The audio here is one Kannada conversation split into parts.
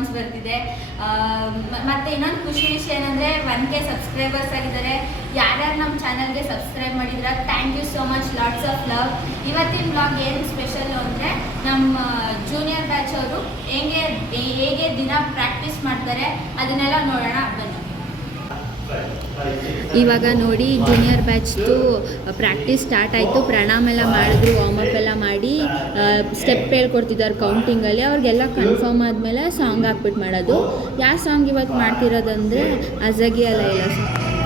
ರೆಸ್ಪಾನ್ಸ್ ಬರ್ತಿದೆ. ಮತ್ತು ಇನ್ನೊಂದು ಖುಷಿ ವಿಷಯ ಏನಂದರೆ 1K ಸಬ್ಸ್ಕ್ರೈಬರ್ಸ್ ಆಗಿದ್ದಾರೆ. ಯಾರ್ಯಾರು ನಮ್ಮ ಚಾನಲ್ಗೆ ಸಬ್ಸ್ಕ್ರೈಬ್ ಮಾಡಿದ್ರೆ thank you so much, lots of love. ಇವತ್ತಿನ ಬ್ಲಾಗ್ ಏನು ಸ್ಪೆಷಲ್ಲು ಅಂದರೆ ನಮ್ಮ ಜೂನಿಯರ್ ಬ್ಯಾಚ್ ಅವರು ಹೇಗೆ ದಿನ ಪ್ರಾಕ್ಟೀಸ್ ಮಾಡ್ತಾರೆ ಅದನ್ನೆಲ್ಲ ನೋಡೋಣ ಬನ್ನಿ. ಇವಾಗ ನೋಡಿ ಜೂನಿಯರ್ ಬ್ಯಾಚ್ದು ಪ್ರಾಕ್ಟೀಸ್ ಸ್ಟಾರ್ಟ್ ಆಯಿತು. ಪ್ರಣಾಮ್ ಎಲ್ಲ ಮಾಡಿದ್ರು, ವಾರ್ಮಪ್ ಎಲ್ಲ ಮಾಡಿ ಸ್ಟೆಪ್ ಹೇಳ್ಕೊಡ್ತಿದ್ದಾರೆ ಕೌಂಟಿಂಗಲ್ಲಿ. ಅವ್ರಿಗೆಲ್ಲ ಕನ್ಫರ್ಮ್ ಆದಮೇಲೆ ಸಾಂಗ್ ಹಾಕ್ಬಿಟ್ಟು ಮಾಡೋದು. ಯಾವ ಸಾಂಗ್ ಇವತ್ತು ಮಾಡ್ತಿರೋದಂದರೆ ಅಜಗಿ ಅಲ್ಲ ಇಲ್ಲ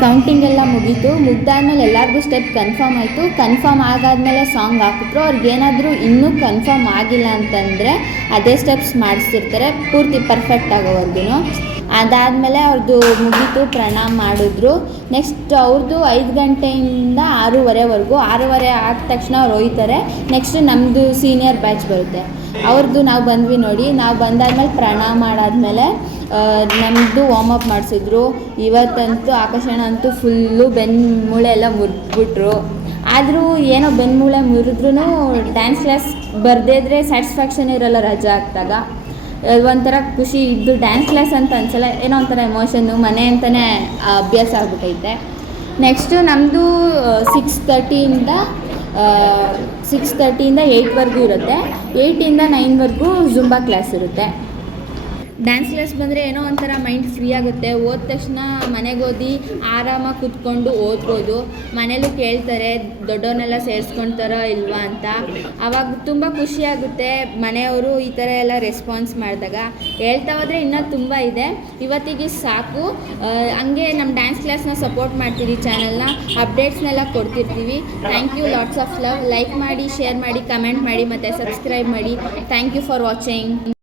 ಕೌಂಟಿಂಗ್ ಎಲ್ಲ ಮುಗ್ದಾದ್ಮೇಲೆ ಎಲ್ಲರಿಗೂ ಸ್ಟೆಪ್ ಕನ್ಫರ್ಮ್ ಆಯಿತು. ಕನ್ಫರ್ಮ್ ಆಗಾದ್ಮೇಲೆ ಸಾಂಗ್ ಹಾಕಿದ್ರು. ಅವ್ರಿಗೇನಾದರೂ ಇನ್ನೂ ಕನ್ಫರ್ಮ್ ಆಗಿಲ್ಲ ಅಂತಂದರೆ ಅದೇ ಸ್ಟೆಪ್ಸ್ ಮಾಡಿಸ್ತಿರ್ತಾರೆ ಪೂರ್ತಿ ಪರ್ಫೆಕ್ಟ್ ಆಗೋವರೆಗೂ. ಅದಾದಮೇಲೆ ಅವ್ರದ್ದು ಮುಗೀತು, ಪ್ರಣಾಮ್ ಮಾಡಿದ್ರು. ನೆಕ್ಸ್ಟ್ ಅವ್ರದ್ದು 5 ಗಂಟೆಯಿಂದ 6:30ವರೆಗೂ. 6:30 ಆದ ತಕ್ಷಣ ಅವ್ರು ಹೋಯ್ತಾರೆ. ನೆಕ್ಸ್ಟ್ ನಮ್ಮದು ಸೀನಿಯರ್ ಬ್ಯಾಚ್ ಬರುತ್ತೆ, ಅವ್ರದ್ದು ನಾವು ಬಂದ್ವಿ ನೋಡಿ. ನಾವು ಬಂದಾದ್ಮೇಲೆ ಪ್ರಣಾಮ್ ಮಾಡಾದ್ಮೇಲೆ ನಮ್ಮದು ವಾರ್ಮಪ್ ಮಾಡಿಸಿದ್ರು. ಇವತ್ತಂತೂ ಆಕಾಶಣ್ಣ ಅಂತೂ ಫುಲ್ಲು ಬೆನ್ಮೂಳೆ ಎಲ್ಲ ಮುರಿದ್ಬಿಟ್ರು. ಆದರೂ ಏನೋ ಬೆನ್ಮೂಳೆ ಮುರಿದ್ರೂ ಡ್ಯಾನ್ಸ್ ಕ್ಲಾಸ್ ಬರದೇ ಇದ್ದರೆ ಸ್ಯಾಟಿಸ್ಫ್ಯಾಕ್ಷನ್ ಇರೋಲ್ಲ ರಜಾ ಹಾಕಿದಾಗ. ಒಂಥರ ಖುಷಿ ಇದ್ದು ಡ್ಯಾನ್ಸ್ ಕ್ಲಾಸ್ ಅಂತ ಅನ್ಸಲ್ಲ, ಏನೋ ಒಂಥರ ಎಮೋಷನ್ನು, ಮನೆ ಅಂತಲೇ ಅಭ್ಯಾಸ ಆಗ್ಬಿಟ್ಟೈತೆ. ನೆಕ್ಸ್ಟು ನಮ್ಮದು 6:30ಇಂದ 8ವರೆಗೂ ಇರುತ್ತೆ. 8ಇಂದ 9ವರೆಗೂ ಜುಂಬಾ ಕ್ಲಾಸ್ ಇರುತ್ತೆ. ಡ್ಯಾನ್ಸ್ ಕ್ಲಾಸ್ ಬಂದರೆ ಏನೋ ಒಂಥರ ಮೈಂಡ್ ಫ್ರೀ ಆಗುತ್ತೆ. ಓದ ತಕ್ಷಣ ಮನೆಗೆ ಓದಿ ಆರಾಮಾಗಿ ಕೂತ್ಕೊಂಡು ಓದ್ಬೋದು. ಮನೇಲೂ ಕೇಳ್ತಾರೆ ದೊಡ್ಡವನ್ನೆಲ್ಲ ಸೇರಿಸ್ಕೊಳ್ತಾರೋ ಇಲ್ವಾ ಅಂತ. ಆವಾಗ ತುಂಬ ಖುಷಿಯಾಗುತ್ತೆ ಮನೆಯವರು ಈ ಥರ ಎಲ್ಲ ರೆಸ್ಪಾನ್ಸ್ ಮಾಡಿದಾಗ. ಹೇಳ್ತಾ ಹೋದರೆ ಇನ್ನೂ ತುಂಬ ಇದೆ. ಇವತ್ತಿಗೆ ಸಾಕು. ಹಂಗೆ ನಮ್ಮ ಡ್ಯಾನ್ಸ್ ಕ್ಲಾಸ್ನ ಸಪೋರ್ಟ್ ಮಾಡ್ತೀವಿ, ಚಾನಲ್ನ ಅಪ್ಡೇಟ್ಸ್ನೆಲ್ಲ ಕೊಡ್ತಿರ್ತೀವಿ. Thank you, lots of love. Like ಮಾಡಿ, ಶೇರ್ ಮಾಡಿ, ಕಮೆಂಟ್ ಮಾಡಿ ಮತ್ತು ಸಬ್ಸ್ಕ್ರೈಬ್ ಮಾಡಿ. Thank you for watching.